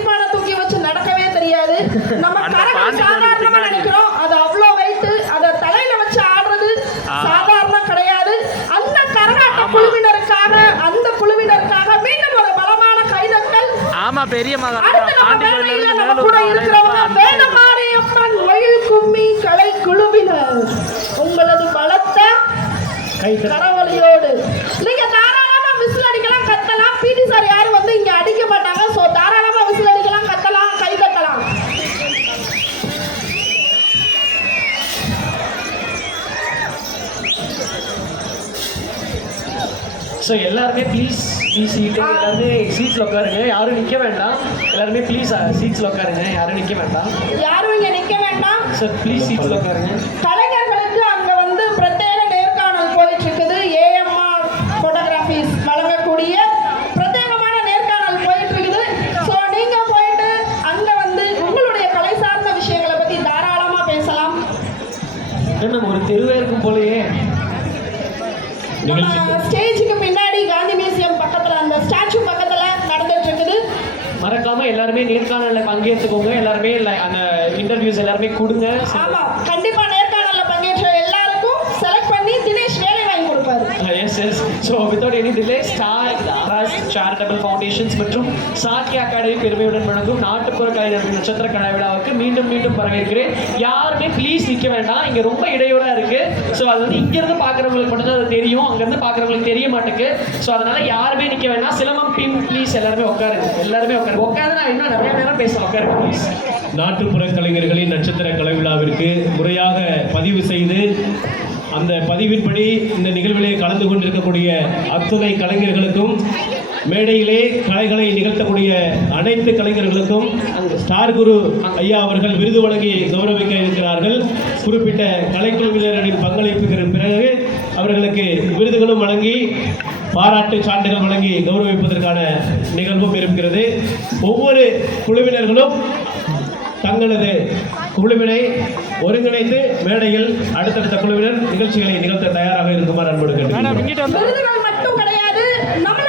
அடிப்பான தூக்கி வச்சு நடக்கவே தெரியாது. நம்ம கரகம் சாதாரணமா நினைக்கிறோம், அது அவ்வளோ வெயிட். அதை தலையில வச்சு ஆடுறது சாதாரணம் கிடையாது. அந்த கரகாட்ட குழுவினருக்காக மீண்டும் ஒரு பலமான கைதட்டல். ஆமா, பெரிய மகன் நம்ம கூட இருக்கிறவங்க வேலமாரி அம்மன் ஒயில் கும்மி கலை குழுவினர். உங்களது பலத்த கரவொலியோடு நீங்க தாராளமா விசில் அடிக்கலாம், கத்தலாம். பிடி சார் யாரும் வந்து இங்க அடிக்க மாட்டாங்க. சோ தாராளமா விசில் அடிக்கலாம், கத்தலாம், கை தட்டலாம். ஸோ எல்லாருமே ப்ளீஸ் சீட்டு, எல்லாருமே சீட்ஸில் உட்காருங்க, யாரும் நிற்க வேண்டாம். எல்லாருமே ப்ளீஸ் சீட்ஸில் உட்காருங்க, யாரும் நிற்க வேண்டாம். யாரும் இங்க நிற்க வேண்டாம் சார், ப்ளீஸ் சீட்ஸில் உட்காருங்க. கலைஞர்களுக்கு அங்க வந்து பிரத்யேக நேர்காணல் போயிட்டு இருக்குது. ஏஎம்ஆர் போட்டோகிராஃபிஸ் வழங்கக்கூடிய பிரத்யேகமான நேர்காணல் போயிட்டு இருக்குது. ஸோ நீங்க போயிட்டு அங்க வந்து உங்களுடைய கலை சார்ந்த விஷயங்களை பத்தி தாராளமா பேசலாம். நம்ம ஒரு தெருவே இருக்கும் போலயே. ஸ்டேஜுக்கு பின்னாடி காந்தி மியூசியம் பக்கத்துல அந்த ஸ்டாச்சு பக்கத்துல நடந்துட்டு இருக்குது. மறக்காம எல்லாருமே நேர்காணல்ல பங்கேற்றுக்கோங்க. எல்லாருமே அந்த இன்டர்வியூஸ் எல்லாருமே கொடுங்க. ஆமா, கண்டிப்பா நேர்காணல்ல பங்கேற்ற எல்லாருக்கும் செலக்ட் பண்ணி தினேஷ் வேலை வாங்கி கொடுப்பாரு. Yes. So without any delay, star trust charitable foundations மற்றும் சாக்கிய அகாடமி பெருமையுடன் வழங்கும் நாட்டுப்புற கலைஞர்கள் நட்சத்திர கலை விழாவுக்கு மீண்டும் வரவேற்கிறேன். யாருமே ப்ளீஸ் நிற்க வேண்டாம், இங்கே ரொம்ப இடையூறா இருக்கு. ஸோ அது வந்து இங்கிருந்து பார்க்குறவங்களுக்கு மட்டும் தான் அது தெரியும், அங்கேருந்து பார்க்குறவங்களுக்கு தெரிய மாட்டேங்குது. ஸோ அதனால யாருமே நிற்க வேண்டாம். சிலம்பம் டீம் ப்ளீஸ் எல்லாருமே உட்காருங்க, எல்லாருமே உட்காந்து நான் இன்னும் நிறைய நேரம் பேசலாம். உட்காருங்க ப்ளீஸ். நாட்டுப்புற கலைஞர்களின் நட்சத்திர கலை விழாவிற்கு முறையாக பதிவு செய்து அந்த பதிவின்படி இந்த நிகழ்விலே கலந்து கொண்டிருக்கக்கூடிய அத்துணை கலைஞர்களுக்கும், மேடையிலே கலைகளை நிகழ்த்தக்கூடிய அனைத்து கலைஞர்களுக்கும் ஸ்டார் குரு ஐயா அவர்கள் விருது வழங்கி கௌரவிக்க இருக்கிறார்கள். குறிப்பிட்ட கலைக்குழுவினரின் பங்களிப்புக்கு பிறகு அவர்களுக்கு விருதுகளும் வழங்கி பாராட்டு சான்றிதழ் வழங்கி கௌரவிப்பதற்கான நிகழ்வும் இருக்கிறது. ஒவ்வொரு குழுவினர்களும் தங்களது குழுவினை ஒருங்கிணைந்து மேடையில் அடுத்தடுத்த குழுவினர் நிகழ்ச்சிகளை நிகழ்த்த தயாராக இருக்குமாறு அன்போடு கேட்டுக்கொள்கிறேன். விருதுகள் மட்டும் கிடையாது, நம்மள